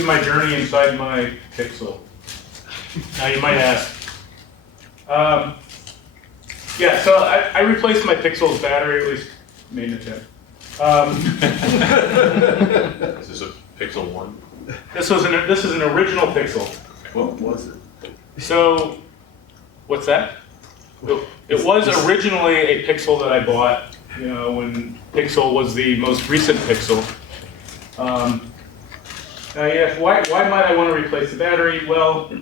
to my journey inside my Pixel. Now you might ask. Yeah, so I replaced my Pixel's battery, at least made an attempt. Is this a Pixel 1? This is an original Pixel. What was it? So, what's that? It was originally a Pixel that I bought, you know, when Pixel was the most recent Pixel. Now, yeah, why might I want to replace the battery? Well,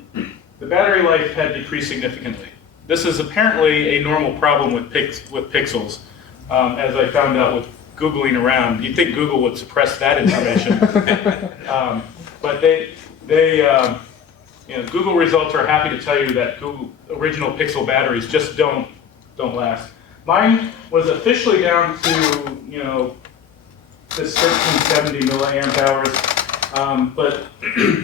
the battery life had decreased significantly. This is apparently a normal problem with Pixels, as I found out with Googling around. You'd think Google would suppress that information, but you know, Google results are happy to tell you that Google original Pixel batteries just don't last. Mine was officially down to, you know, this 1370 milliamp hours, but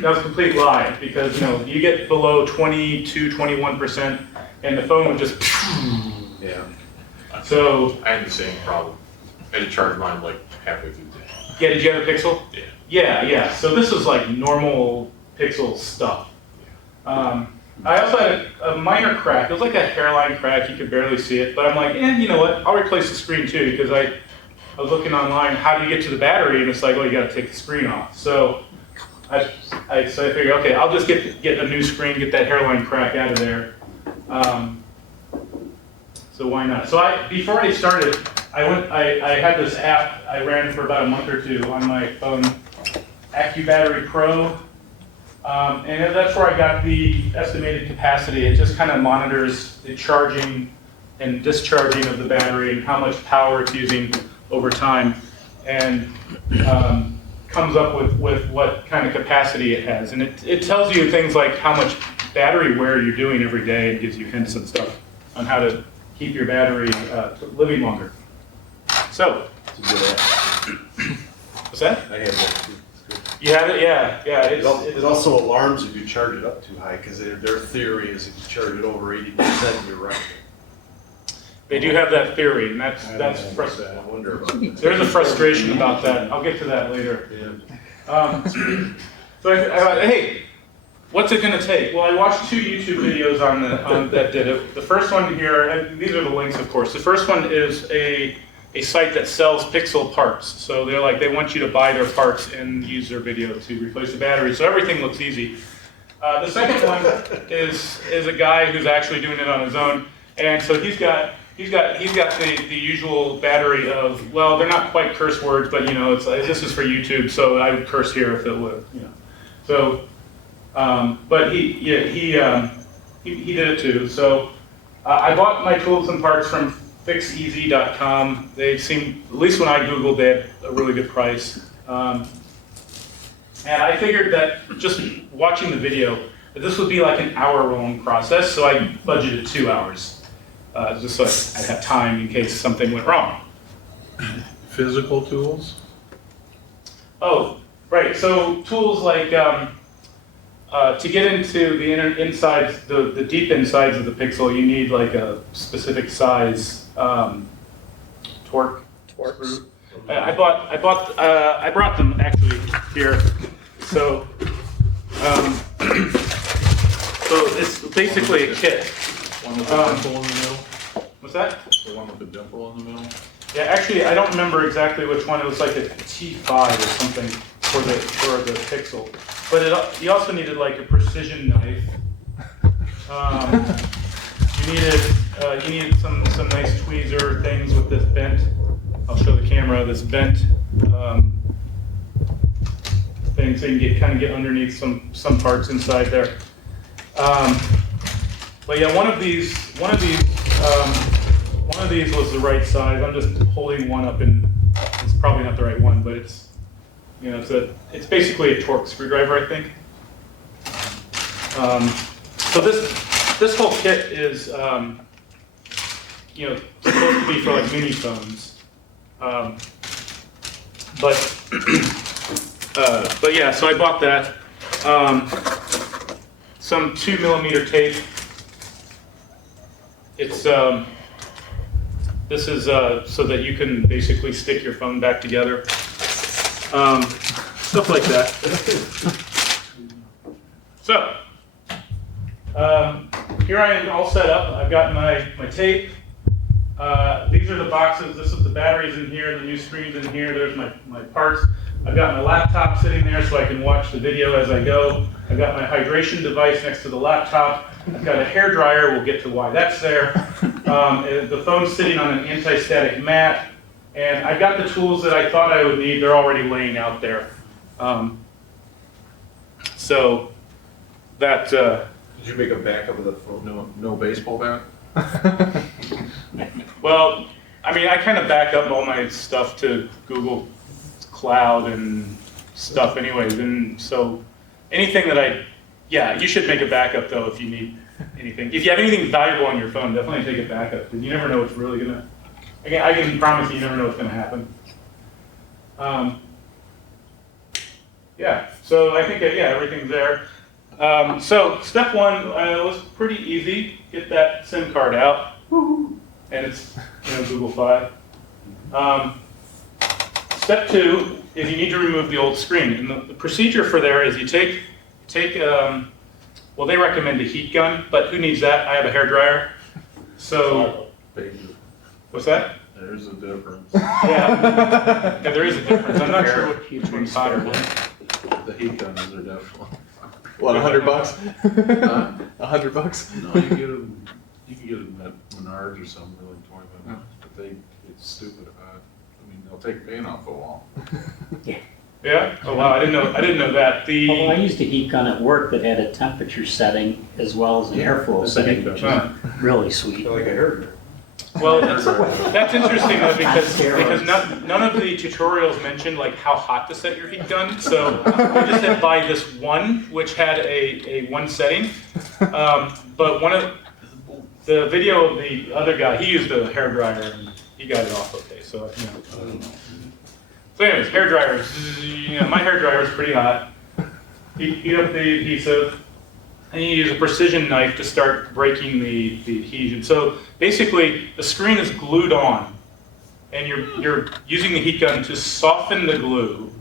that was a complete lie because, you know, you get below 22, 21%, and the phone would just. Yeah. So I had the same problem. I had to charge mine like halfway through the day. yeah, did you have a Pixel? Yeah. Yeah. So this was like normal Pixel stuff. I also had a minor crack. It was like a hairline crack. You could barely see it. But I'm like, you know what? I'll replace the screen too because I was looking online, how do you get to the battery? And it's like, well, you got to take the screen off. So I figured, okay, I'll just get a new screen, get that hairline crack out of there. So why not? So before I started, I had this app I ran for about a month or two on my phone, AccuBattery Pro. And that's where I got the estimated capacity. It just kind of monitors the charging and discharging of the battery and how much power it's using over time, and comes up with what kind of capacity it has. And it tells you things like how much battery wear you're doing every day and gives you hints and stuff on how to keep your battery living longer. So, It's a good app. what's that? I have that too. It's good. You have it? Yeah. It also alarms if you charge it up too high, because their theory is if you charge it over 80%, you're right. They do have that theory, and that's frustrating. I wonder about that. There's a frustration about that. I'll get to that later. Yeah. So I thought, hey, what's it going to take? Well, I watched 2 YouTube videos on that did it. The first one here, and these are the links, of course. The first one is a site that sells Pixel parts. So they want you to buy their parts and use their video to replace the battery. So everything looks easy. The second one is a guy who's actually doing it on his own, and so he's got the usual battery of, well, they're not quite curse words, but you know, it's this is for YouTube, so I would curse here if it would, you know. So, but he did it too. So I bought my tools and parts from fixeasy.com. They seem, at least when I Googled, they had a really good price. And I figured that just watching the video, that this would be like an hour-long process, so I budgeted 2 hours. Just so I'd have time in case something went wrong. Physical tools? Oh, right. So tools like to get into the insides, the deep insides of the Pixel, you need like a specific size torque screw. I brought them actually here. So it's basically a kit. One with a dimple in the middle? What's that? The one with the dimple in the middle? Yeah, actually, I don't remember exactly which one. It was like a T5 or something for the Pixel. But you also needed like a precision knife. You needed some nice tweezer things with this bent. I'll show the camera this bent thing, so you can kind of get underneath some parts inside there. But yeah, one of these was the right size. I'm just holding one up, and it's probably not the right one, but it's, you know, it's basically a torque screwdriver, I think. So this whole kit is, you know, supposed to be for like mini phones, but yeah. So I bought that. Some 2mm tape. It's this is so that you can basically stick your phone back together. Stuff like that. So, here I am all set up. I've got my tape. These are the boxes. This is the batteries in here, the new screens in here. There's my parts. I've got my laptop sitting there so I can watch the video as I go. I've got my hydration device next to the laptop. I've got a hair dryer. We'll get to why that's there. The phone's sitting on an anti-static mat. And I've got the tools that I thought I would need. They're already laying out there. So that... Did you make a backup of the phone? No baseball bat? Well, I mean, I kind of back up all my stuff to Google Cloud and stuff anyways, and so anything that yeah, you should make a backup though if you need anything. If you have anything valuable on your phone, definitely take a backup, because you never know what's really gonna, again, I can promise you never know what's gonna happen. Yeah, so I think, yeah, everything's there. So step one was pretty easy. Get that SIM card out, and it's Google Fi. Step two is you need to remove the old screen. And the procedure for there is you take well, they recommend a heat gun, but who needs that? I have a hair dryer. So, what's that? There's a difference. Yeah, there is a difference. I'm not sure which one's hotter. The heat guns are definitely. What, $100? Huh? $100? No, you can get them at Menards or something, really 25 bucks, but it's stupid hot. I mean, they'll take paint off the wall. Yeah? Oh wow, I didn't know that. Well, I used a heat gun at work that had a temperature setting as well as an airflow That's a setting, heat which gun. is really sweet. Feel like I heard. Well, that's interesting though, because none of the tutorials mentioned like how hot to set your heat gun. So I just had buy this one, which had a one setting. But one of the video of the other guy, he used a hair dryer and he got it off okay. So So anyways, hair dryers. My hair dryer is pretty hot. Heat up the adhesive. And you use a precision knife to start breaking the adhesion. So basically, the screen is glued on, and you're using the heat gun to soften the glue,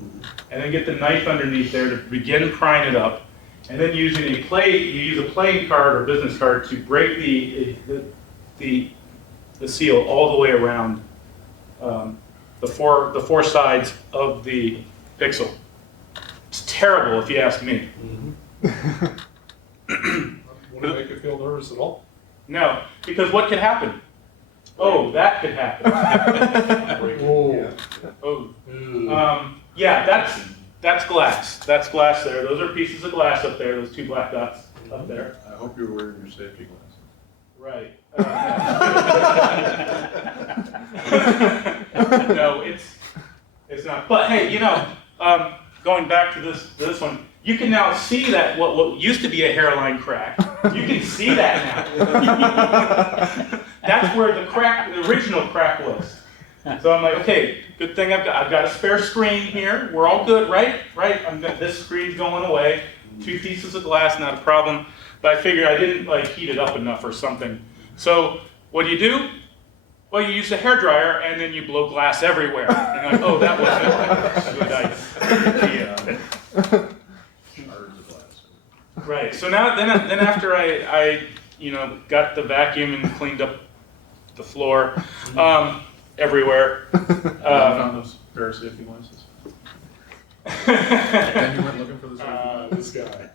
and then get the knife underneath there to begin prying it up, and then you use a playing card or business card to break the seal all the way around the four sides of the pixel. It's terrible if you ask me. Wouldn't make you feel nervous at all? No, because what could happen? Oh, that could happen. Yeah, that's glass. That's glass there. Those are pieces of glass up there. Those two black dots up there. I hope you're wearing your safety glasses. Right. No, it's not. But hey, going back to this one. You can now see that what used to be a hairline crack, you can see that now. That's where the original crack was. So I'm like, okay, good thing I've got a spare screen here. We're all good, right? Right? This screen's going away. 2 pieces of glass, not a problem. But I figured I didn't heat it up enough or something. So what do? Well, you use a hair dryer and then you blow glass everywhere. And I'm like, oh, that wasn't a good idea. Right. So now, then after I got the vacuum and cleaned up the floor everywhere. Found those pair of safety glasses. Then you went looking for the safety glasses. This guy.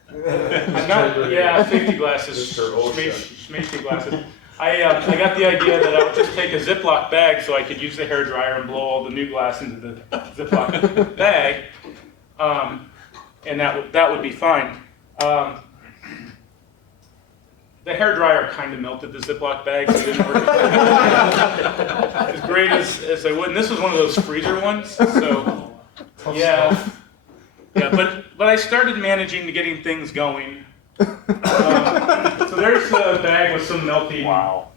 Yeah, safety glasses, safety glasses. I got the idea that I would just take a Ziploc bag so I could use the hair dryer and blow all the new glass into the Ziploc bag, and that would be fine. The hair dryer kind of melted the Ziploc bag, so it didn't work as great as I would. And this was one of those freezer ones, so yeah, but I started managing to getting things going. So there's a bag with some melting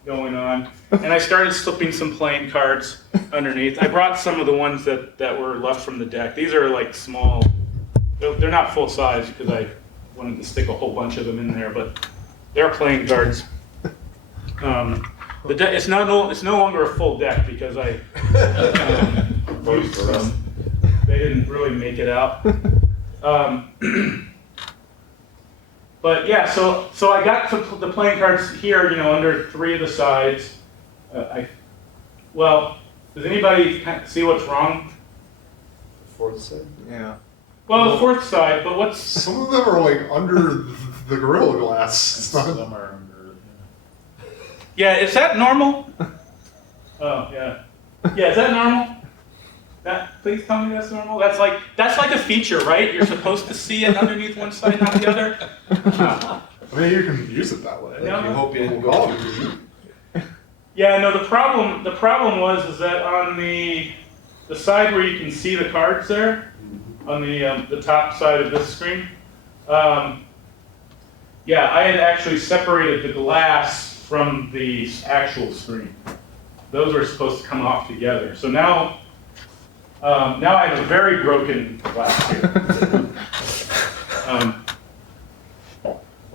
going on, and I started slipping some playing cards underneath. I brought some of the ones that were left from the deck. These are like small. They're not full size because I wanted to stick a whole bunch of them in there, but they're playing cards. The deck it's no longer a full deck because I used some. They didn't really make it out. But yeah, so I got the playing cards here, you know, under 3 of the sides. Well, does anybody see what's wrong? Fourth side? Yeah. Well, the 4th side, but what's... Some of them are like under the Gorilla Glass. It's not. Some are under, Yeah, is that normal? Oh, yeah. Yeah, is that normal? Please tell me that's normal. That's like a feature, right? You're supposed to see it underneath one side, not the other. I mean, you can use it that way. Yeah. You hope you didn't go Call through. it. Yeah, no. The problem was that on the side where you can see the cards there, on the top side of this screen, yeah, I had actually separated the glass from the actual screen. Those were supposed to come off together. So now I have a very broken glass here.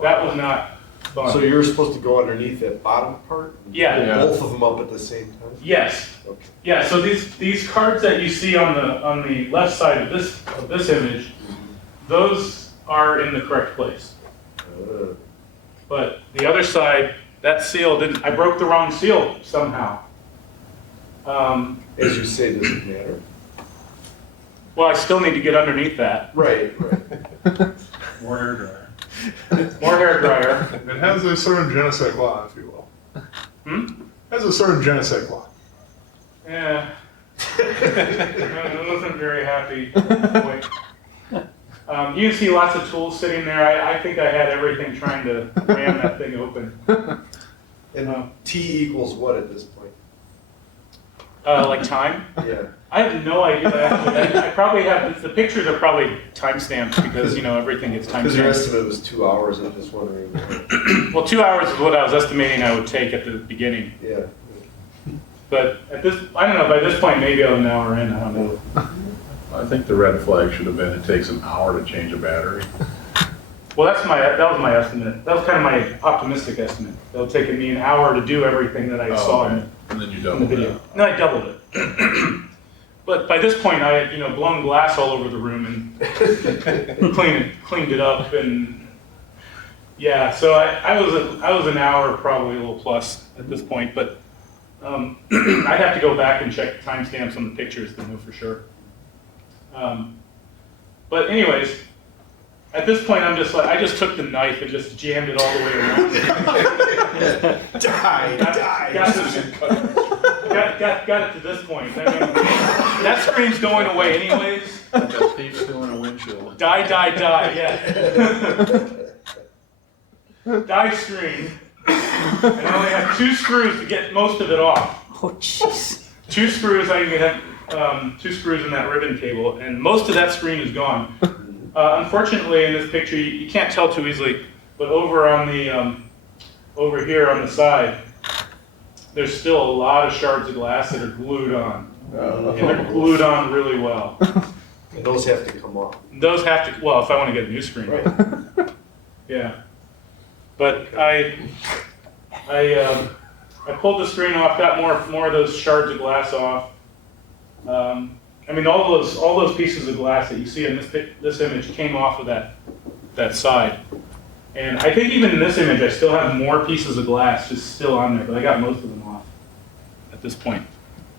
That was not fun. So you were supposed to go underneath that bottom part? Yeah. Pull Yeah. both of them up at the same time? Yes. Okay. Yeah. So these cards that you see on the left side of this image, those are in the correct place. But the other side, that seal didn't. I broke the wrong seal somehow. As you say, does it matter? Well, I still need to get underneath that. Right. more hair dryer. More hair dryer. It has a certain je ne sais quoi, if you will. Has a certain je ne sais quoi. Yeah. I wasn't very happy. Boy. You can see lots of tools sitting there. I think I had everything trying to ram that thing open. And T equals what at this point? Like time? Yeah. I have no idea. Actually. I probably have, the pictures are probably timestamped because, you know, everything gets Because your timestamped. estimate was 2 hours, I'm just wondering. Well, 2 hours is what I was estimating I would take at the beginning. Yeah. But at this, I don't know, by this point, maybe I'm an hour in, I don't know. I think the red flag should have been it takes an hour to change a battery. Well, that was my estimate. That was kind of my optimistic estimate. It'll take me an hour to do everything that I saw in And then you the double video. it. No, I doubled it. But by this point, I had, you know, blown glass all over the room and cleaned it up, and yeah. So I was an hour, probably a little plus at this point. But I'd have to go back and check the timestamps on the pictures to know for sure. But anyways, at this point, I'm just like, I just took the knife and just jammed it all the way around. Got it to this point. I mean, that screen's going away anyways. Like a thief stealing a windshield. Die, yeah. Die screen. And I only have 2 screws to get most of it off. Oh, jeez. 2 screws, I can get 2 screws in that ribbon cable, and most of that screen is gone. Unfortunately, in this picture, you can't tell too easily, but over on the over here on the side, there's still a lot of shards of glass that are glued on, and they're glued on really well. And those have to come off. Those have to, well, if I want to get a new screen. Right. Yeah. But I pulled the screen off, got more of those shards of glass off. I mean, all those pieces of glass that you see in this image came off of that side. And I think even in this image, I still have more pieces of glass just still on there, but I got most of them off at this point.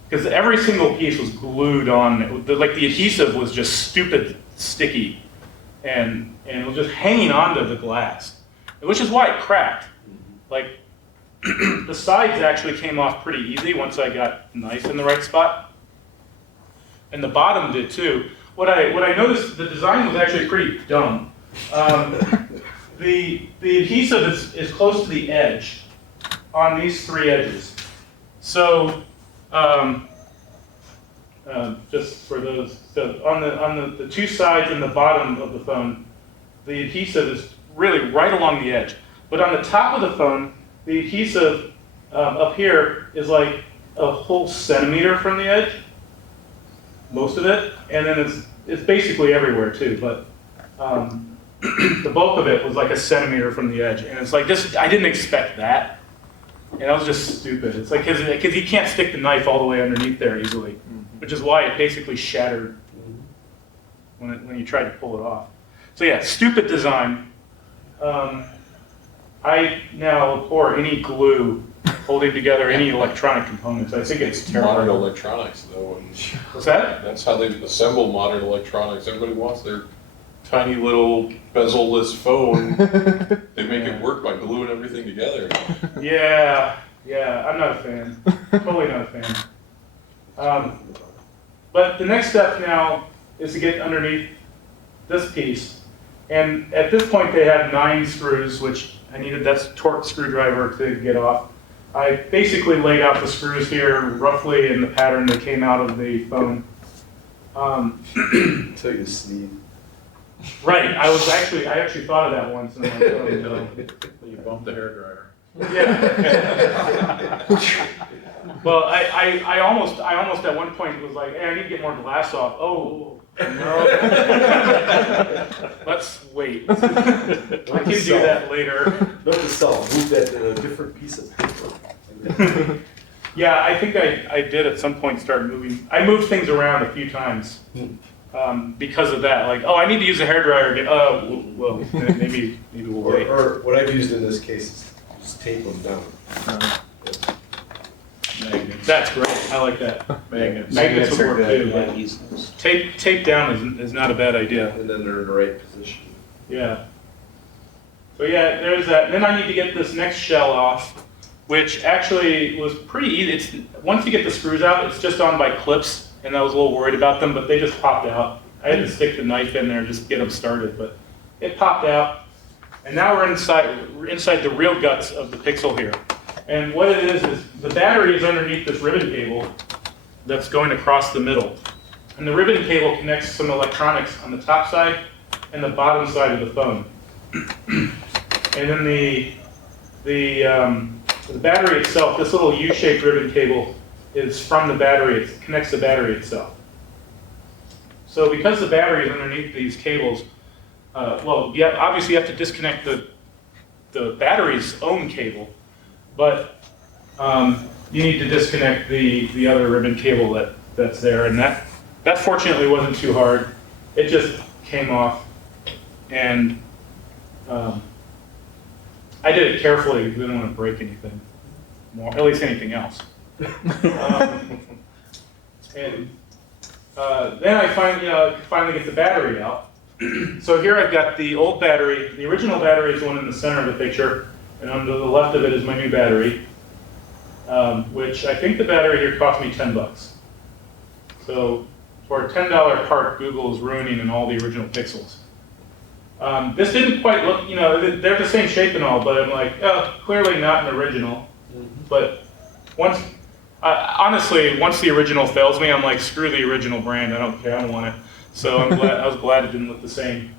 Because every single piece was glued on, like the adhesive was just stupid sticky, and it was just hanging onto the glass, which is why it cracked. Like, the sides actually came off pretty easy once I got the knife in the right spot. And the bottom did too. What I noticed, the design was actually pretty dumb. The adhesive is close to the edge on these 3 edges. So just for those, so on the 2 sides and the bottom of the phone, the adhesive is really right along the edge. But on the top of the phone, the adhesive up here is like a whole centimeter from the edge. Most of it, and then it's basically everywhere too, but the bulk of it was like a centimeter from the edge, and it's like this. I didn't expect that, and that was just stupid. It's like because you can't stick the knife all the way underneath there easily, which is why it basically shattered when you tried to pull it off. So yeah, stupid design. I now abhor any glue holding together any electronic components. I think it's Modern terrible. electronics though, and What's that? that's how they assemble modern electronics. Everybody wants their tiny little bezel-less phone. They make it work by gluing everything together. Yeah, I'm not a fan. Totally not a fan. But the next step now is to get underneath this piece. And at this point, they have 9 screws, which I needed that torque screwdriver to get off. I basically laid out the screws here roughly in the pattern that came out of the phone. Until you sneeze. Right, I actually thought of that once, and I'm like, oh no. You bump the hairdryer. Yeah. Well, I almost at one point was like, hey, I need to get more glass off. Oh, no. Let's wait. I can do that later. Note to self, move that to a different piece of paper. Yeah, I think I did at some point start moving. I moved things around a few times because of that. Like, oh, I need to use a hairdryer again. Oh, well, maybe we'll wait. Or what I've used in this case is just tape them down. Magnets. That's great. I like that. Magnets. Magnets would work too. Yeah, But use those. tape down is not a bad idea. And then they're in the right position. Yeah. So yeah, there's that. And then I need to get this next shell off, which actually was pretty easy. Once you get the screws out, it's just on by clips, and I was a little worried about them, but they just popped out. I had to stick the knife in there just to get them started, but it popped out. And now we're inside the real guts of the Pixel here. And what it is the battery is underneath this ribbon cable that's going across the middle. And the ribbon cable connects some electronics on the top side and the bottom side of the phone. And then the battery itself, this little U-shaped ribbon cable is from the battery, it connects the battery itself. So because the battery is underneath these cables, obviously you have to disconnect the battery's own cable, but you need to disconnect the other ribbon cable that's there, and that fortunately wasn't too hard. It just came off, and I did it carefully because I didn't want to break anything more, at least anything else. And then I finally get the battery out. So here I've got the old battery. The original battery is the one in the center of the picture, and on the left of it is my new battery, which I think the battery here cost me $10. So for a $10 part, Google is ruining in all the original Pixels. This didn't quite look, they're the same shape and all, but I'm like, oh, clearly not an original. But honestly, once the original fails me, I'm like, screw the original brand, I don't care, I don't want it. So I was glad it didn't look the same.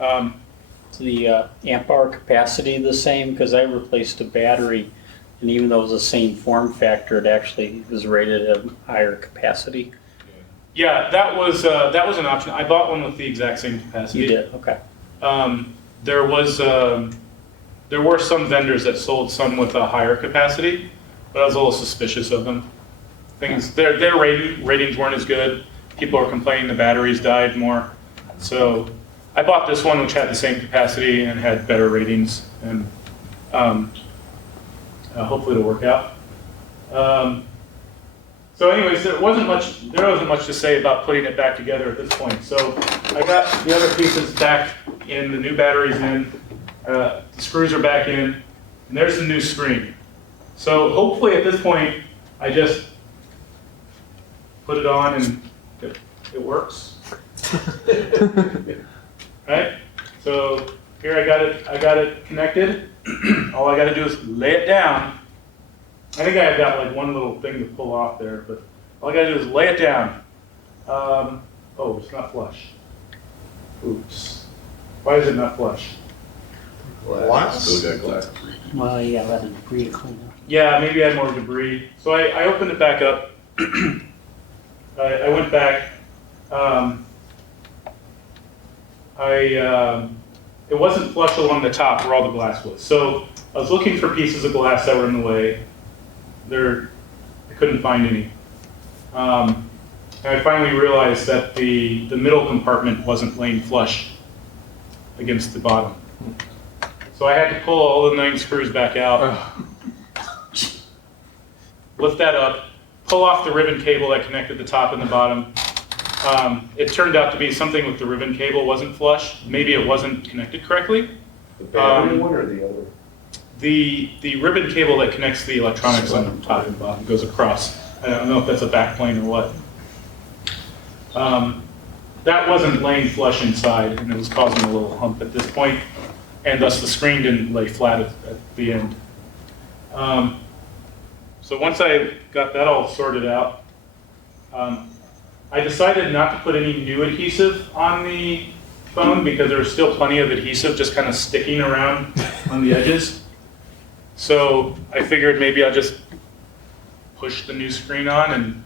Is the amp hour capacity the same? Because I replaced a battery, and even though it was the same form factor, it actually was rated at a higher capacity. Yeah, that was an option. I bought one with the exact same capacity. You did, okay. There were some vendors that sold some with a higher capacity, but I was a little suspicious of them. Their ratings weren't as good. People were complaining the batteries died more. So I bought this one, which had the same capacity and had better ratings, and hopefully it'll work out. So anyways, there wasn't much to say about putting it back together at this point. So I got the other pieces back in, the new batteries in, the screws are back in, and there's the new screen. So hopefully at this point, I just put it on and it works. Right? So here I got it connected. All I got to do is lay it down. I think I've got like one little thing to pull off there, but all I got to do is lay it down. Oh, it's not flush. Oops. Why is it not flush? Still got glass. Well, yeah, let it debris clean up. Yeah, maybe I had more debris. So I opened it back up. I went back. It wasn't flush along the top where all the glass was. So I was looking for pieces of glass that were in the way. I couldn't find any. And I finally realized that the middle compartment wasn't laying flush against the bottom. So I had to pull all the 9 screws back out, lift that up, pull off the ribbon cable that connected the top and the bottom. It turned out to be something with the ribbon cable wasn't flush. Maybe it wasn't connected correctly. The battery one or the other? The ribbon cable that connects the electronics on the top and bottom goes across. I don't know if that's a backplane or what. That wasn't laying flush inside, and it was causing a little hump at this point, and thus the screen didn't lay flat at the end. So once I got that all sorted out, I decided not to put any new adhesive on the phone because there was still plenty of adhesive just kind of sticking around on the edges. So I figured maybe I'll just push the new screen on and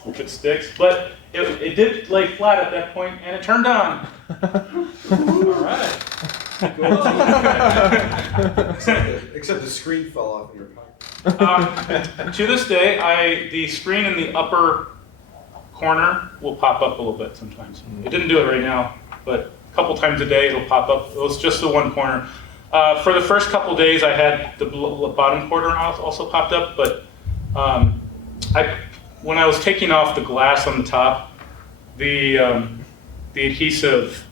hope it sticks. But it did lay flat at that point, and it turned on. All right. Except the screen fell off in your pocket. To this day, the screen in the upper corner will pop up a little bit sometimes. It didn't do it right now, but a couple times a day it'll pop up. It was just the one corner. For the first couple days, I had the bottom corner also popped up, but when I was taking off the glass on the top, the adhesive,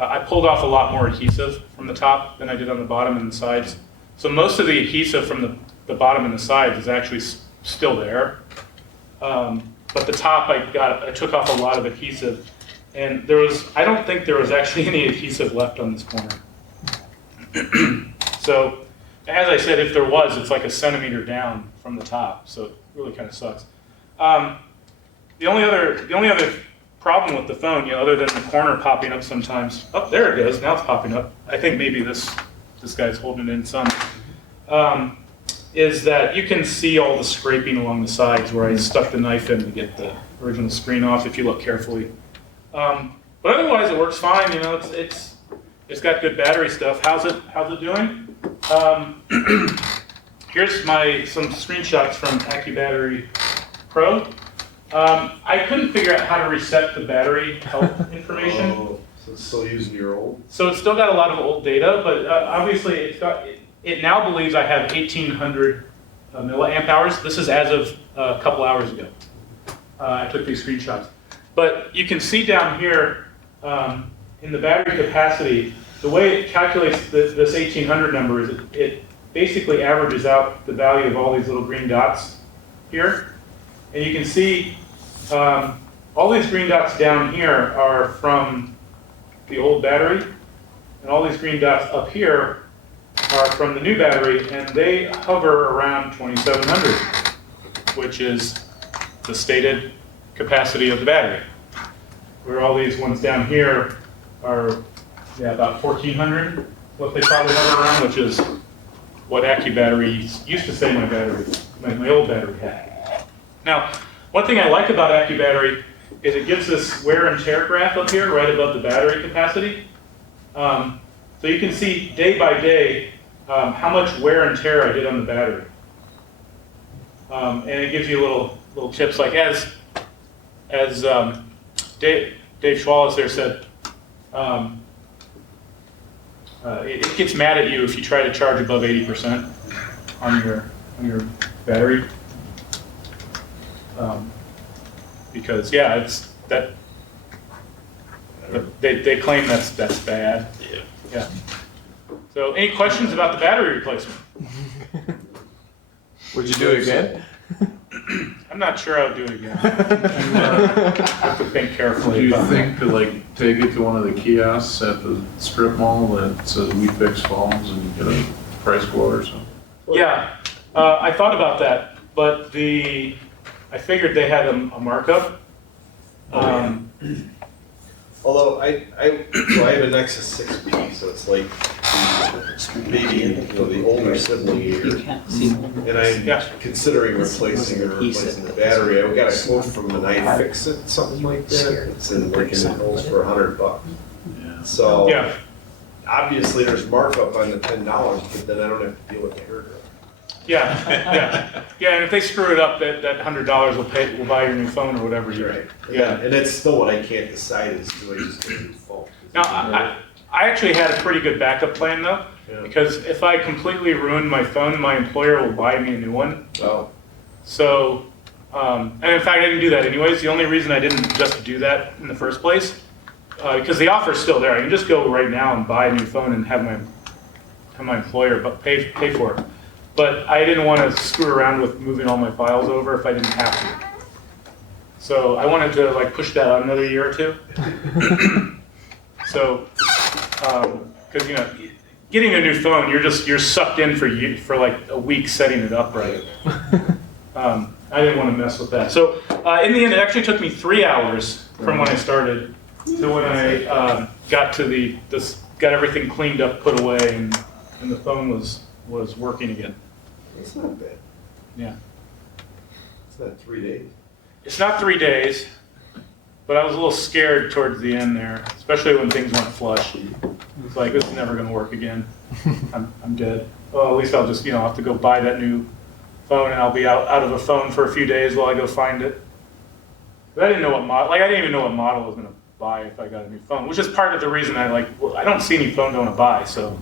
I pulled off a lot more adhesive from the top than I did on the bottom and the sides. So most of the adhesive from the bottom and the sides is actually still there. But the top, I took off a lot of adhesive, and I don't think there was actually any adhesive left on this corner. So, as I said, if there was, it's like a centimeter down from the top, so it really kind of sucks. The only other problem with the phone, other than the corner popping up sometimes, oh, there it goes, now it's popping up. I think maybe this guy's holding it in some. Is that you can see all the scraping along the sides where I stuck the knife in to get the original screen off if you look carefully. But otherwise it works fine, it's got good battery stuff. How's it doing? Here's some screenshots from AccuBattery Pro. I couldn't figure out how to reset the battery health information. Oh, so it's still using your old? So it's still got a lot of old data, but obviously it now believes I have 1,800 milliamp hours. This is as of a couple hours ago. I took these screenshots. But you can see down here in the battery capacity, the way it calculates this 1,800 number is it basically averages out the value of all these little green dots here. And you can see all these green dots down here are from the old battery, and all these green dots up here are from the new battery, and they hover around 2,700, which is the stated capacity of the battery. Where all these ones down here are about 1,400, what they probably hover around, which is what AccuBattery used to say my old battery had. Now, one thing I like about AccuBattery is it gives this wear and tear graph up here right above the battery capacity. So you can see day by day how much wear and tear I did on the battery. And it gives you little tips like as Dave Schwallace there said, it gets mad at you if you try to charge above 80% on your battery. Because it's that they claim that's bad. Yeah. So any questions about the battery replacement? Would you do it again? I'm not sure I would do it again. I have to think carefully. Do you about think to take it to one of the kiosks at the strip mall that says we fix phones and get a price quote or something? Yeah, I thought about that, but I figured they had a markup. Although I have a Nexus 6P, so it's like maybe the older sibling here. You can't see them. And I'm considering replacing the battery. I got a quote from an iFixit, something like that. It's in like in the nose for $100. Yeah. So Yeah, obviously there's markup on the $10, but then I don't have to deal with the hairdresser. yeah. And if they screw it up, that $100 will buy your new phone or whatever. Right. Yeah. And that's still what I can't decide is do I just get a new phone? Now, I actually had a pretty good backup plan though, Yeah. because if I completely ruin my phone, my employer will buy me a new one. Oh, So, and in fact, I didn't do that anyways. The only reason I didn't just do that in the first place, because the offer's still there. I can just go right now and buy a new phone and have my employer pay for it. But I didn't want to screw around with moving all my files over if I didn't have to. So I wanted to like push that out another year or two. So, because getting a new phone, you're sucked in for like a week setting it up right. I didn't want to mess with that. So in the end, it actually took me 3 hours from when I started to when I got to got everything cleaned up, put away, and the phone was working again. that's not bad. Yeah. It's not 3 days. It's not 3 days, but I was a little scared towards the end there, especially when things went flush. It's like, this is never going to work again. I'm dead. Well, at least I'll just, have to go buy that new phone, and I'll be out of a phone for a few days while I go find it. But I didn't know what model, I didn't even know what model I was going to buy if I got a new phone, which is part of the reason I don't see any phones I want to buy, so.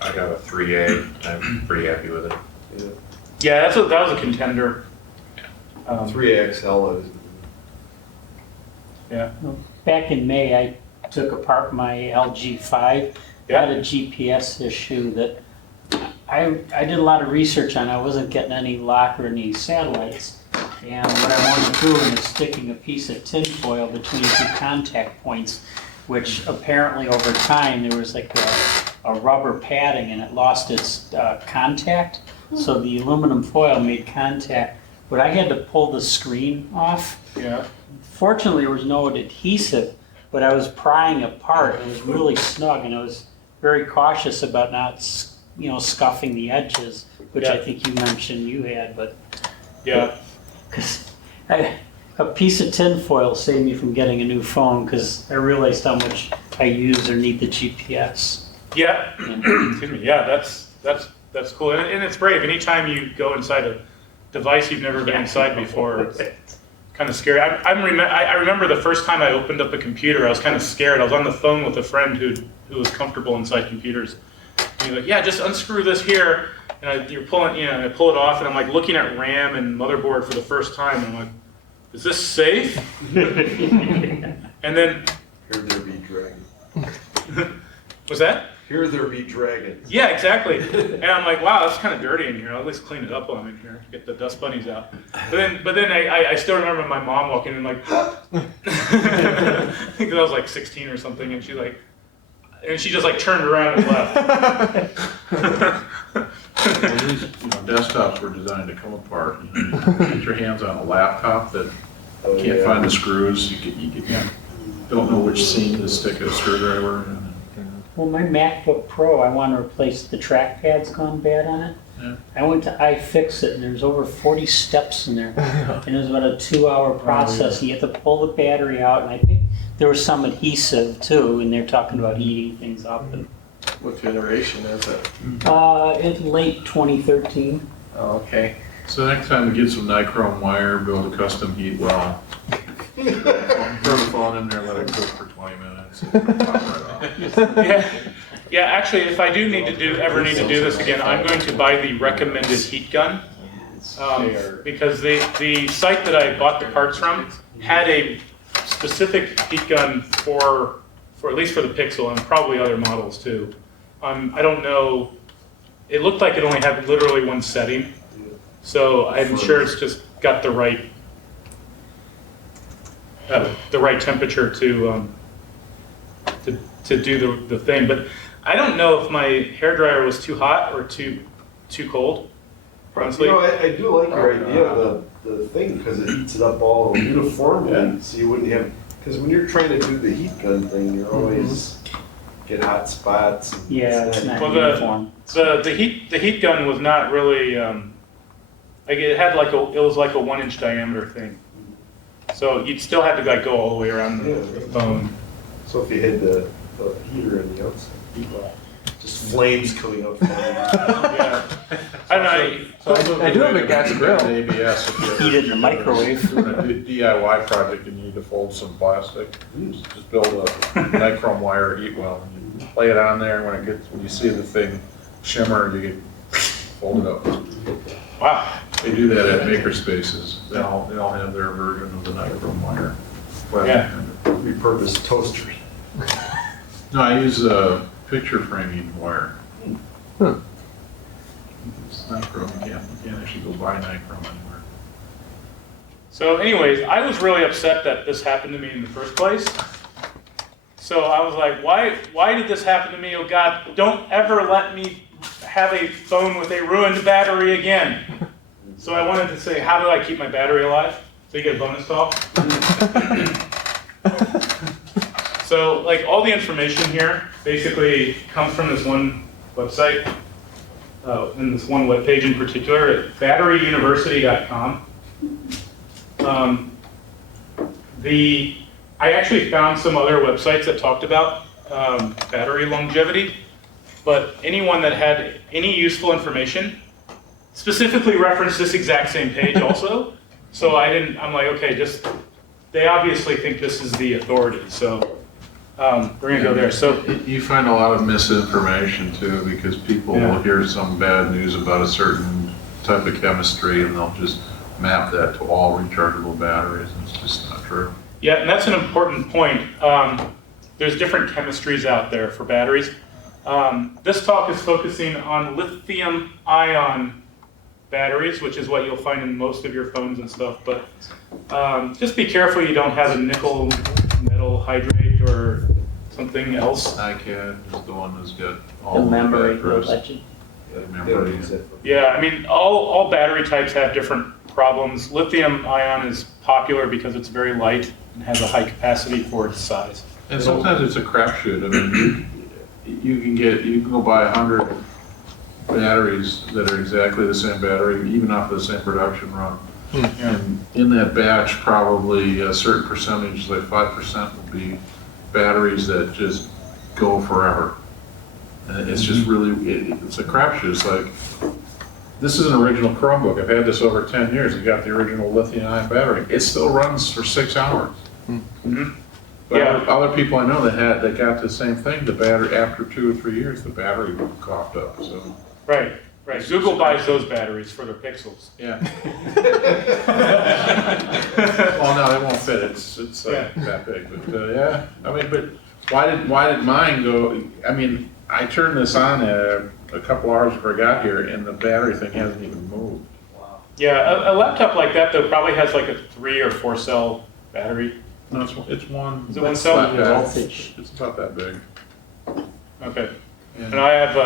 I got a 3A. I'm pretty happy with it. Yeah, that was a contender. 3XL is. Yeah. Back in May, I took apart my LG 5. Yeah. Had a GPS issue that I did a lot of research on. I wasn't getting any lock or any satellites. And what I wanted to do is sticking a piece of tin foil between two contact points, which apparently over time there was like a rubber padding and it lost its contact. So the aluminum foil made contact, but I had to pull the screen off. Yeah. Fortunately, there was no adhesive, but I was prying apart. It was really snug, and I was very cautious about not, scuffing the edges, which I think you mentioned you had, but Yeah. because a piece of tin foil saved me from getting a new phone because I realized how much I use or need the GPS. Yeah. Excuse me. Yeah, that's cool, and it's brave. Anytime you go inside a device you've never been inside before, it's kind of scary. I remember the first time I opened up a computer, I was kind of scared. I was on the phone with a friend who was comfortable inside computers. And he's like, yeah, just unscrew this here. And you're pulling, and I pull it off, and I'm like looking at RAM and motherboard for the first time. And I'm like, is this safe? And then, Here there be dragons. what's that? Here there be dragons. Yeah, exactly. And I'm like, wow, that's kind of dirty in here. I'll at least clean it up while I'm in here, get the dust bunnies out. But then I still remember my mom walking in like, because I was like 16 or something, and she just like turned around and left. Well, these, desktops were designed to come apart. You get your hands on a laptop that Oh, can't yeah. find the screws. You don't know which seam to stick a screwdriver in. Well, my MacBook Pro, I want to replace the trackpad's gone bad on it. Yeah. I went to iFixit and there's over 40 steps in there. And it was about a 2-hour process. And you have to pull the battery out. And I think there was some adhesive too. And they're talking about eating things up. And, What generation is it? in late 2013. Oh, okay. So next time we get some nichrome wire, build a custom heat well. Throw the phone in there, let it cook for 20 minutes. And pop right off. Yeah. Actually, if I do ever need to do this again, I'm going to buy the recommended heat gun. Because the site that I bought the parts from had a specific heat gun for at least for the Pixel and probably other models too. I don't know. It looked like it only had literally one setting, so I'm sure it's just got the right temperature to do the thing. But I don't know if my hairdryer was too hot or too cold. Honestly, I do like your idea of the thing because it heats it up all uniformly, so you wouldn't have. Because when you're trying to do the heat gun thing, you're always get hot spots. And Yeah, it's not Well, uniform. the heat gun was not really like it was like a 1-inch diameter thing, so you'd still have to like go all the way around the phone. So if you had the heater in the outside, just flames coming up from it. Yeah, I don't know. So I do have a gas grill. ABS. Heat it in the microwave. Doing a DIY project and you need to fold some plastic, just build a nichrome wire heat well. And you lay it on there, when you see the thing shimmer, you can fold it up. Wow. They do that at makerspaces. They all have their version of the nichrome wire. Yeah. Repurposed toasters. No, I use a picture framing wire. It's nichrome, you can't actually go buy nichrome anywhere. So anyways, I was really upset that this happened to me in the first place. So I was like, why did this happen to me? Oh God, don't ever let me have a phone with a ruined battery again. So I wanted to say, how do I keep my battery alive? So you get a bonus talk. So like all the information here basically comes from this one website, and this one web page in particular, at batteryuniversity.com. I actually found some other websites that talked about battery longevity, but anyone that had any useful information specifically referenced this exact same page also. So I'm like, okay, they obviously think this is the authority, so we're gonna go there. So You find a lot of misinformation too, because people will hear some bad news about a certain type of chemistry and they'll just map that to all rechargeable batteries, and it's just not true. yeah, and that's an important point. There's different chemistries out there for batteries. This talk is focusing on lithium-ion batteries, which is what you'll find in most of your phones and stuff, but just be careful you don't have a nickel metal hydrate or something else. iCAD is the one that's got all The the memory, bad the press. legend. They don't use it. Yeah, I mean, all battery types have different problems. Lithium-ion is popular because it's very light and has a high capacity for its size. And sometimes it's a crapshoot. I mean, you can go buy 100 batteries that are exactly the same battery, even off the same production run. And in that batch, probably a certain percentage, like 5%, will be batteries that just go forever. And it's just really, it's a crapshoot. It's like, this is an original Chromebook. I've had this over 10 years. I've got the original lithium-ion battery. It still runs for 6 hours. Mm-hmm. But Yeah. other people I know that got the same thing. The battery, after 2 or 3 years, the battery coughed up. So Right. Google buys those batteries for their Pixels. yeah. Well, no, they won't fit. It's Yeah. that big. But yeah, I mean, but why did mine go? I mean, I turned this on a couple hours before I got here, and the battery thing hasn't even moved. Yeah, a laptop like that though probably has like a 3 or 4 cell battery. No, it's one. Is it one cell? flat patch. Voltage. It's about that big. Okay. And And I have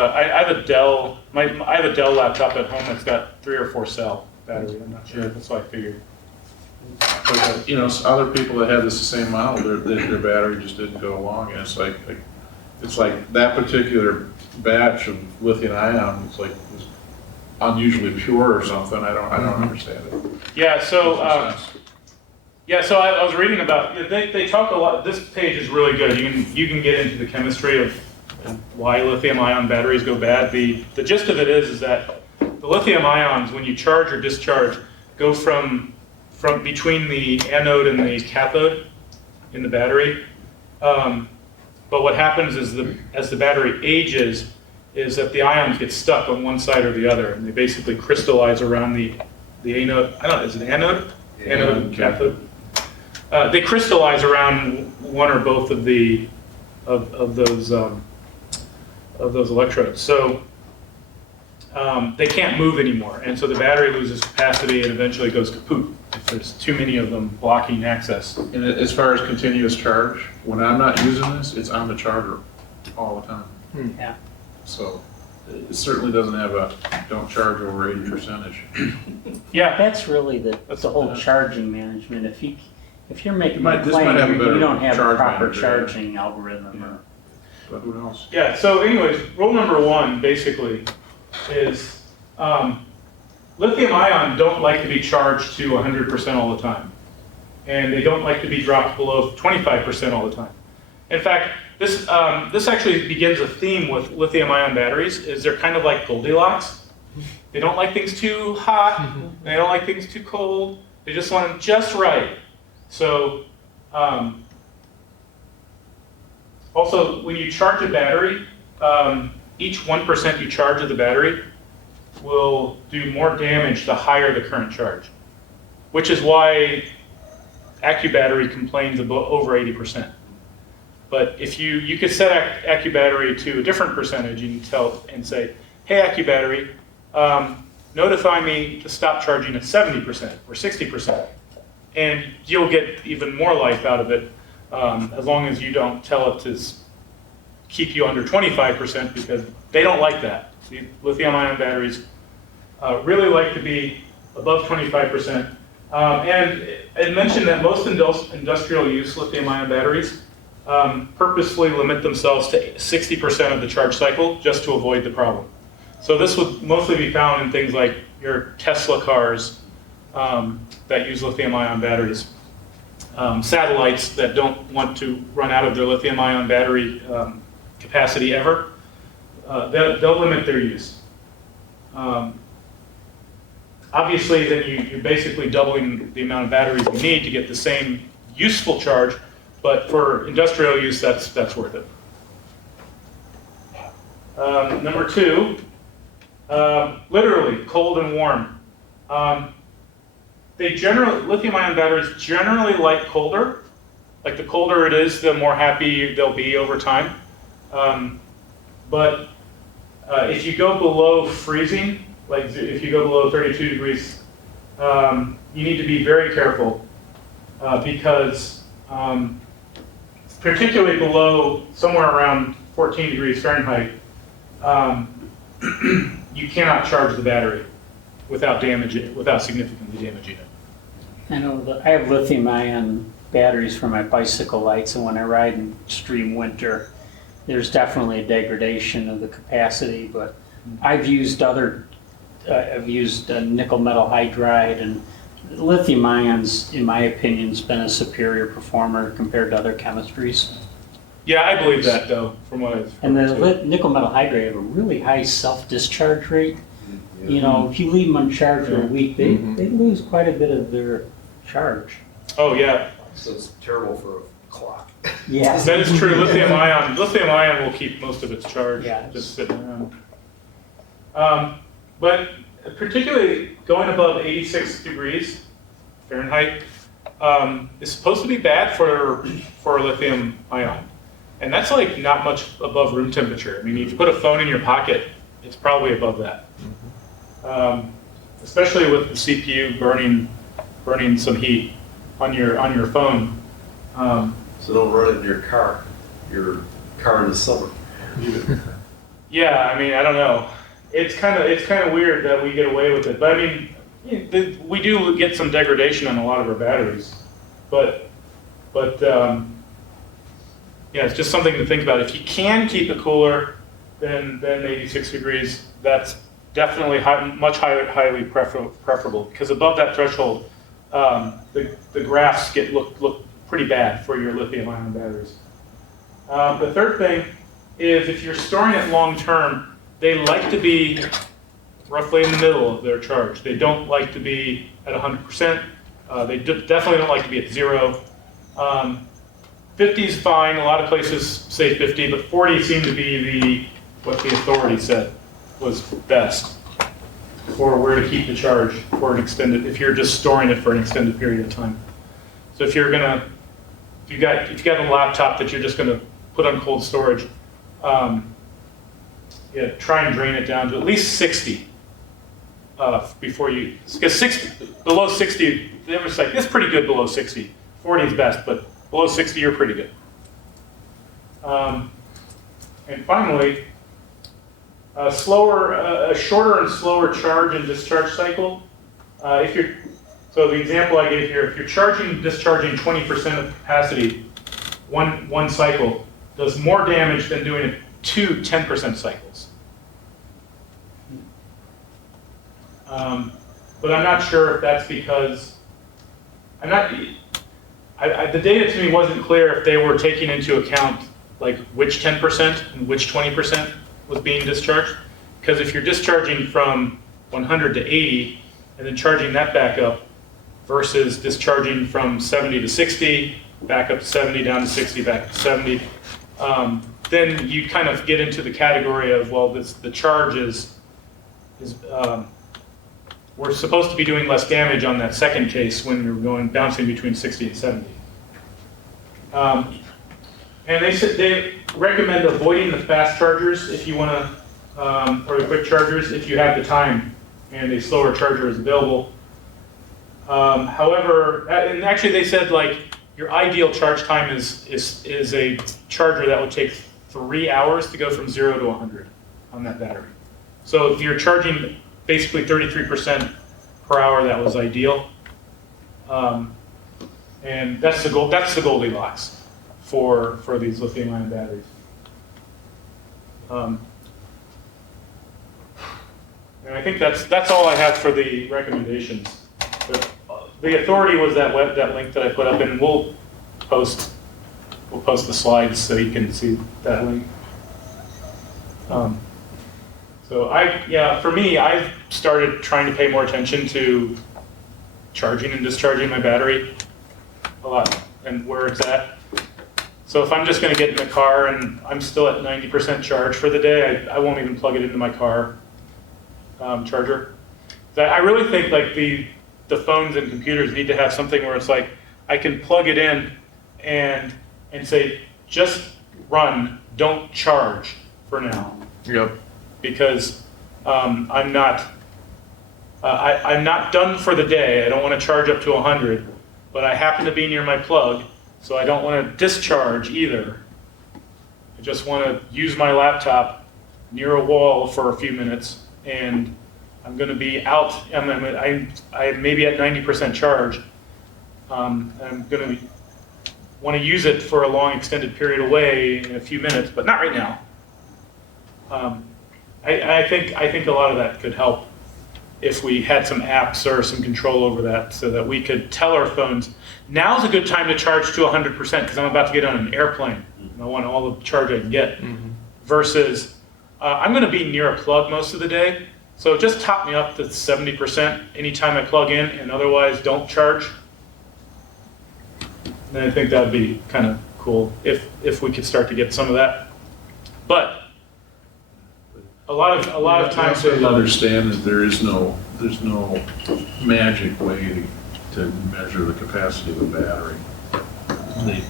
a Dell. I have a Dell laptop at home that's got 3 or 4 cell battery. I'm not sure. Yeah. That's what I figured. But, you know, other people that had this the same model, their battery just didn't go along, and it's like that particular batch of lithium ion, it's like was unusually pure or something. I don't understand it. Yeah. So. Makes no sense. Yeah, so I was reading about, they talk a lot, this page is really good. You can get into the chemistry of why lithium ion batteries go bad. The gist of it is that the lithium ions, when you charge or discharge, go from between the anode and the cathode in the battery. But what happens is as the battery ages, is that the ions get stuck on one side or the other, and they basically crystallize around the anode. I don't know, is it anode? Anode and cathode. They crystallize around one or both of those electrodes. So they can't move anymore, and so the battery loses capacity and eventually goes kaput if there's too many of them blocking access. And as far as continuous charge, when I'm not using this, it's on the charger all the time. Yeah. So it certainly doesn't have a don't charge over 80% issue. Yeah, That's really the whole Yeah. charging management. If you're making a This claim, might have a you better don't have a charge proper manager, yeah. charging algorithm. Or, But who knows? yeah. So anyways, rule number 1 basically is lithium ion don't like to be charged to 100% all the time, and they don't like to be dropped below 25% all the time. In fact, this actually begins a theme with lithium-ion batteries. Is they're kind of like Goldilocks. They don't like things too hot. They don't like things too cold. They just want them just right. So, also when you charge a battery, each 1% you charge of the battery will do more damage the higher the current charge, which is why AccuBattery complains about over 80%. But if you could set AccuBattery to a different percentage, you can tell and say, hey AccuBattery, notify me to stop charging at 70% or 60%. And you'll get even more life out of it as long as you don't tell it to keep you under 25%, because they don't like that. The lithium-ion batteries really like to be above 25%. And I mentioned that most industrial use lithium-ion batteries purposefully limit themselves to 60% of the charge cycle just to avoid the problem. So this would mostly be found in things like your Tesla cars that use lithium-ion batteries, satellites that don't want to run out of their lithium-ion battery capacity ever. They'll limit their use. Obviously, then you're basically doubling the amount of batteries you need to get the same useful charge, but for industrial use, that's worth it. Number two, literally cold and warm. Lithium-ion batteries generally like colder. Like the colder it is, the more happy they'll be over time. But if you go below freezing, like if you go below 32 degrees, you need to be very careful because particularly below somewhere around 14 degrees Fahrenheit, you cannot charge the battery without significantly damaging it. I know I have lithium-ion batteries for my bicycle lights, and when I ride in extreme winter, there's definitely a degradation of the capacity. But I've used nickel metal hydride, and lithium ions, in my opinion, has been a superior performer compared to other chemistries. Yeah, I believe that though, from what I've heard. And the nickel metal hydride have a really high self-discharge rate. You know, if you leave them uncharged for a week, they lose quite a bit of their charge. Oh yeah. So it's terrible for a clock. Yeah. That is true. Lithium-ion will keep most of its charge just sitting around. But particularly going above 86 degrees Fahrenheit is supposed to be bad for lithium-ion. And that's like not much above room temperature. I mean, if you put a phone in your pocket, it's probably above that. Especially with the CPU burning some heat on your phone. So don't run it in your car in the summer. Yeah, I mean, I don't know. It's kind of weird that we get away with it. But I mean, we do get some degradation on a lot of our batteries. But yeah, it's just something to think about. If you can keep it cooler than 86 degrees, that's definitely highly preferable. Because above that threshold, the graphs look pretty bad for your lithium-ion batteries. The third thing is if you're storing it long term, they like to be roughly in the middle of their charge. They don't like to be at 100%. They definitely don't like to be at 0. 50 is fine. A lot of places say 50, but 40 seemed to be what the authority said was best for where to keep the charge for an extended, if you're just storing it for an extended period of time. So if you got a laptop that you're just gonna put on cold storage, try and drain it down to at least 60 before you, because below 60, they was like, it's pretty good below 60. 40 is best, but below 60, you're pretty good. And finally, a shorter and slower charge and discharge cycle. So the example I gave here, if you're discharging 20% of capacity, one cycle does more damage than doing it 2 10% cycles. But I'm not sure if that's because the data to me wasn't clear if they were taking into account like which 10% and which 20% was being discharged. Because if you're discharging from 100 to 80 and then charging that back up versus discharging from 70 to 60, back up to 70, down to 60, back up to 70, then you kind of get into the category of, well, the charge is we're supposed to be doing less damage on that second case when you're bouncing between 60 and 70. And they recommend avoiding the fast chargers if you want to, or the quick chargers if you have the time and a slower charger is available. However, and actually they said like your ideal charge time is a charger that would take 3 hours to go from 0 to 100 on that battery. So if you're charging basically 33% per hour, that was ideal. And that's the Goldilocks for these lithium-ion batteries. And I think that's all I have for the recommendations. The authority was that link that I put up, and we'll post the slides so you can see that link. For me, I've started trying to pay more attention to charging and discharging my battery a lot and where it's at. So if I'm just going to get in the car and I'm still at 90% charge for the day, I won't even plug it into my car charger. I really think like the phones and computers need to have something where it's like I can plug it in and say just run, don't charge for now. Yep. Because I'm not done for the day. I don't want to charge up to 100, but I happen to be near my plug, so I don't want to discharge either. I just want to use my laptop near a wall for a few minutes, and I'm going to be out. I may be at 90% charge. I'm going to want to use it for a long extended period away in a few minutes, but not right now. I think a lot of that could help if we had some apps or some control over that so that we could tell our phones, now's a good time to charge to 100% because I'm about to get on an airplane and I want all the charge I can get. Versus, I'm going to be near a plug most of the day, so just top me up to 70% anytime I plug in and otherwise don't charge. And I think that would be kind of cool if we could start to get some of that. But a lot of times You have to understand that there's no magic way to measure the capacity of a battery.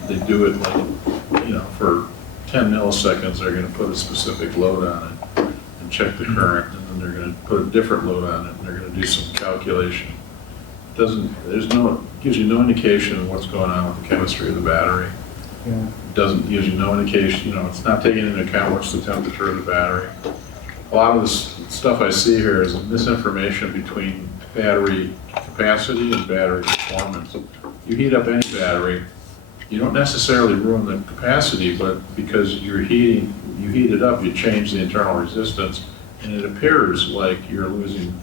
They do it like, for 10 milliseconds, they're going to put a specific load on it and check the current, and then they're going to put a different load on it, and they're going to do some calculation. Gives you no indication of what's going on with the chemistry of the battery. Yeah. It doesn't give you no indication, it's not taking into account what's the temperature of the battery. A lot of this stuff I see here is misinformation between battery capacity and battery performance. You heat up any battery, you don't necessarily ruin the capacity, but because you heat it up, you change the internal resistance, and it appears like you're losing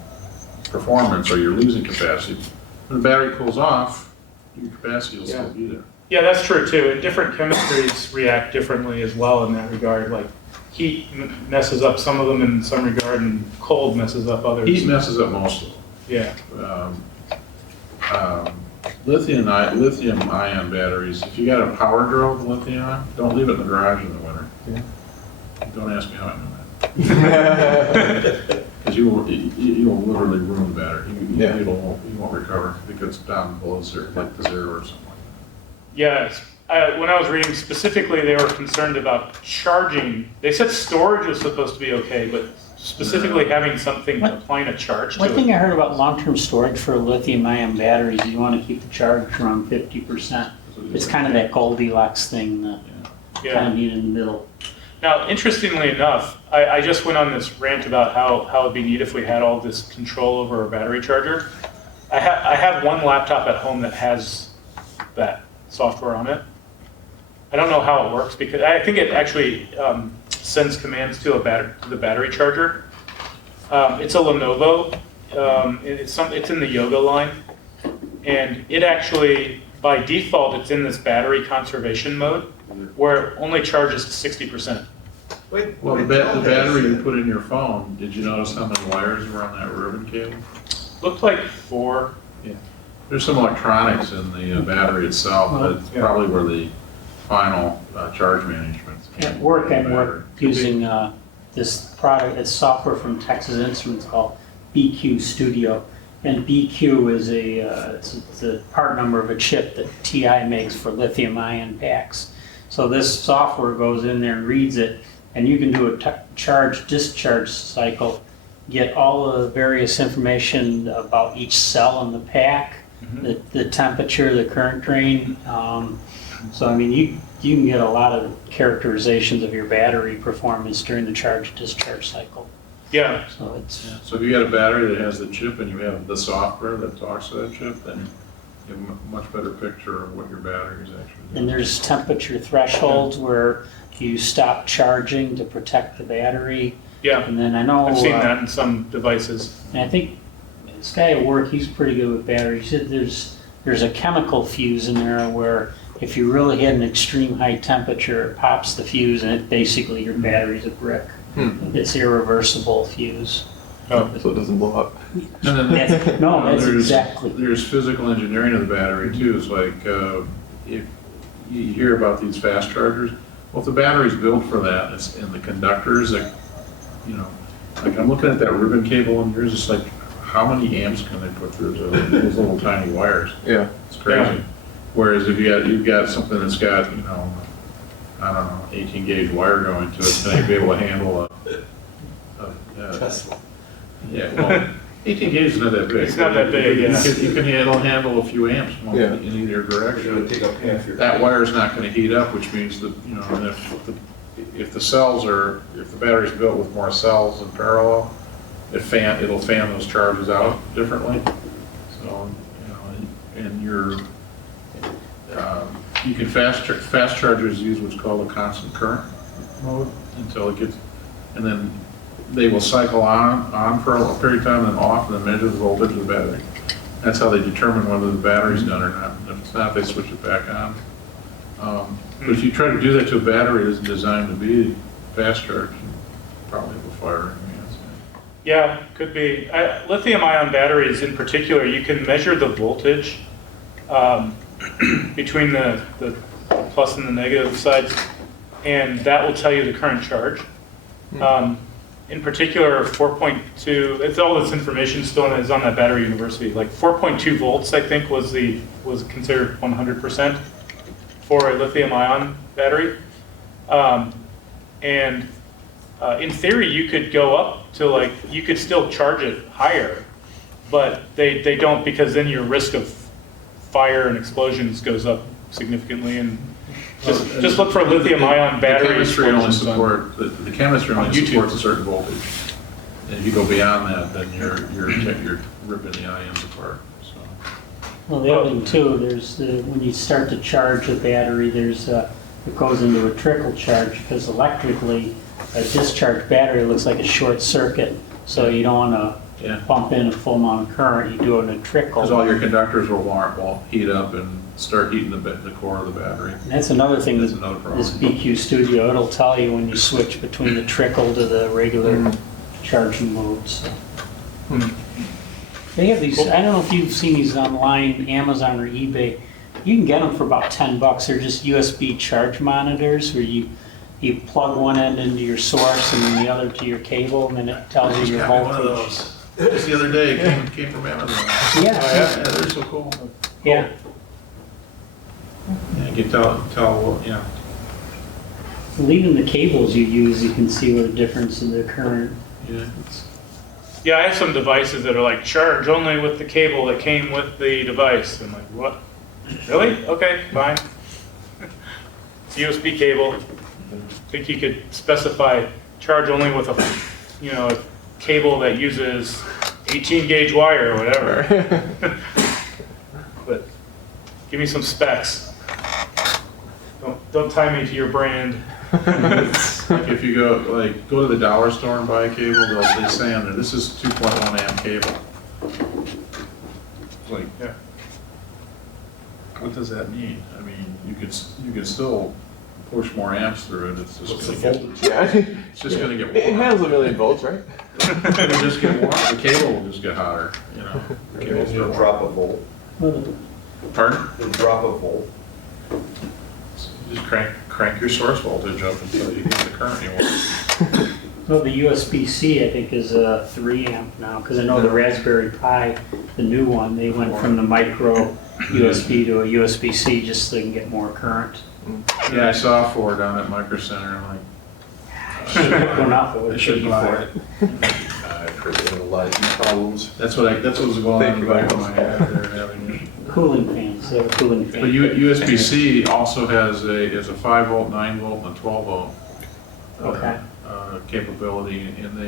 performance or you're losing capacity. When the battery cools off, your capacity will still be there. Yeah, that's true too. And different chemistries react differently as well in that regard. Like heat messes up some of them in some regard, and cold messes up others. Heat messes up most of them. Yeah. Lithium-ion batteries, if you got a power drill with lithium-ion, don't leave it in the garage in the winter. Yeah. Don't ask me how I know that. Because you will literally ruin the battery. You won't recover if it gets down below zero, like the zero or something. Yes. When I was reading specifically, they were concerned about charging. They said storage was supposed to be okay, but specifically having something applying a charge to One it. thing I heard about long-term storage for lithium-ion batteries, you want to keep the charge around 50%. It's kind of that Goldilocks thing that kind of need in the middle. Now, interestingly enough, I just went on this rant about how it'd be neat if we had all this control over a battery charger. I have one laptop at home that has that software on it. I don't know how it works because I think it actually sends commands to the battery charger. It's a Lenovo. It's in the Yoga line, and it actually by default it's in this battery conservation mode where it only charges to 60%. Well, the battery you put in your phone, did you notice how many wires were on that ribbon cable? Looked like 4. There's some electronics in the battery itself, but it's probably where the final charge management. At work, I'm Battery. using this product, it's software from Texas Instruments called BQ Studio. And BQ is it's a part number of a chip that TI makes for lithium ion packs. So this software goes in there and reads it, and you can do a charge-discharge cycle, get all the various information about each cell in the pack, the temperature, the current drain. So I mean, you can get a lot of characterizations of your battery performance during the charge-discharge cycle. Yeah, So it's, So if you got a battery that has the chip and you have the software that talks to that chip, then you have a much better picture of what your battery is actually doing. and there's temperature thresholds where you stop charging to protect the battery. yeah, And then I know, I've seen that in some devices. and I think this guy at work, he's pretty good with batteries. He said there's a chemical fuse in there where if you really hit an extreme high temperature, it pops the fuse and it basically your battery's a brick. It's irreversible fuse. So it doesn't blow up. And then No, that's there's- exactly. There's physical engineering of the battery too. It's like, if you hear about these fast chargers, well, if the battery's built for that, it's in the conductors that, you know, like I'm looking at that ribbon cable and yours, it's like, how many amps can they put through those little tiny wires? Yeah. It's crazy. Whereas if you've got something that's got, you know, I don't know, 18 gauge wire going to it, then you'd be able to handle Tesla. yeah, well, 18 gauge is not that big. It's not that big, yeah. You can handle a few amps Yeah. in either You're direction. gonna take up half your. That wire's not gonna heat up, which means that, you know, and if the battery's built with more cells in parallel, it'll fan those charges out differently. So, you know, and you can fast chargers use what's called a constant current mode until it gets, and then they will cycle on for a period of time, then off, and then measure the voltage of the battery. That's how they determine whether the battery's done or not. If it's not, they switch it back on. But if you try to do that to a battery that's designed to be fast charged, you probably have a fire. I mean, Yeah, could be. Lithium-ion batteries in particular, you can measure the voltage between the plus and the negative sides, and that will tell you the current charge. In particular, 4.2, it's all this information still is on that Battery University. Like 4.2 volts, I think, was considered 100% for a lithium-ion battery. And in theory, you could go up to you could still charge it higher, but they don't, because then your risk of fire and explosions goes up significantly. And just look for lithium-ion battery. The chemistry only explosions on- support the chemistry only YouTube. supports a certain voltage. And if you go beyond that, then you're ripping the ions apart. So. Well, the other thing too, there's when you start to charge a battery, it goes into a trickle charge, because electrically, a discharged battery looks like a short circuit. So you don't want Yeah. to pump in a full amount of current, you do it in a trickle. Because all your conductors will heat up and start heating the core of the battery. And that's another thing, That's another problem. this BQ Studio, it'll tell you when you switch between the trickle to the regular charging mode. So. They have these, I don't know if you've seen these online, Amazon or eBay. You can get them for about $10. They're just USB charge monitors where you plug one end into your source and then the other to your cable, and then it tells you your Got me one of voltage. those. Just the other day, it came from Amazon. Yeah, Yeah, they're so cool. yeah. Yeah, you can tell, yeah. Well, even the cables you use, you can see what the difference in the current. Yeah. Yeah, I have some devices that are like, charge only with the cable that came with the device. I'm like, what? Really? Okay, fine. It's a USB cable. I think you could specify charge only with a cable that uses 18 gauge wire or whatever. But give me some specs. Don't tie me to your brand. Like if you go to the dollar store and buy a cable, they say on there, this is 2.1 amp cable. It's like, Yeah. what does that mean? I mean, you could still push more amps through it. It's just Yeah. it's just gonna get It warm. handles 1,000,000 volts, right? It'll just get warm. The cable will just get hotter. You know, the cable's You'll get drop a volt. Pardon? You'll drop a volt. Just crank your source voltage up until you get the current you want. Well, the USB-C, I think, is a 3 amp now, because I know the Raspberry Pi, the new one, they went from the micro USB to a USB-C just so they can get more current. Yeah, I saw 4 down at Micro Center, I'm like, Going off of I what should you buy for it. I've heard they have a lot of heat problems. That's what was going Thank on in you the back very of my head there, having. Cooling fans, they have a cooling fan. But USB-C also has a 5 volt, 9 volt, and a 12 volt. Okay. Capability, and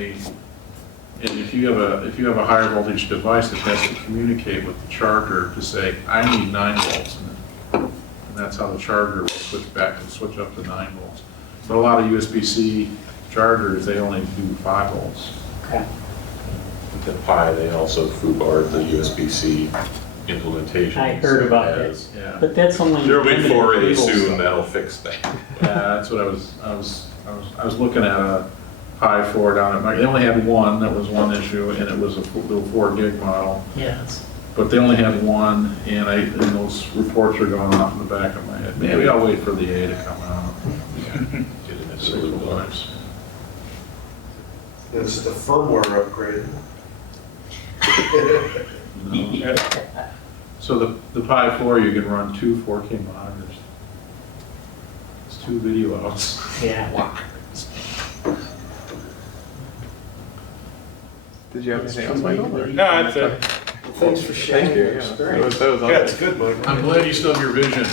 if you have a higher voltage device that has to communicate with the charger to say, I need 9 volts, and that's how the charger will switch back and switch up to 9 volts. But a lot of USB-C chargers, they only do 5 volts. Okay. With the Pi, they also foobarred the USB-C implementation. I heard about as- Yeah, But that's only. There'll be limited 4A cable soon, stuff. that'll fix that. yeah, that's what I was looking at a Pi 4 down at they only had one, that was one issue, and it was a little 4 gig model. Yeah, it's- But they only had one, and those reports are going off in the back of my head. Maybe I'll wait for the A to come out. Get it in See the loop. what happens. It's the firmware upgrade. You know. So the Pi 4, you can run 2 4K monitors. It's 2 video outs. Yeah. Did you have anything else, Michael? or- No, that's it. Thanks for sharing Thank you, your yeah. experience. That was Yeah, awesome. it's good, Michael. I'm glad you still have your vision.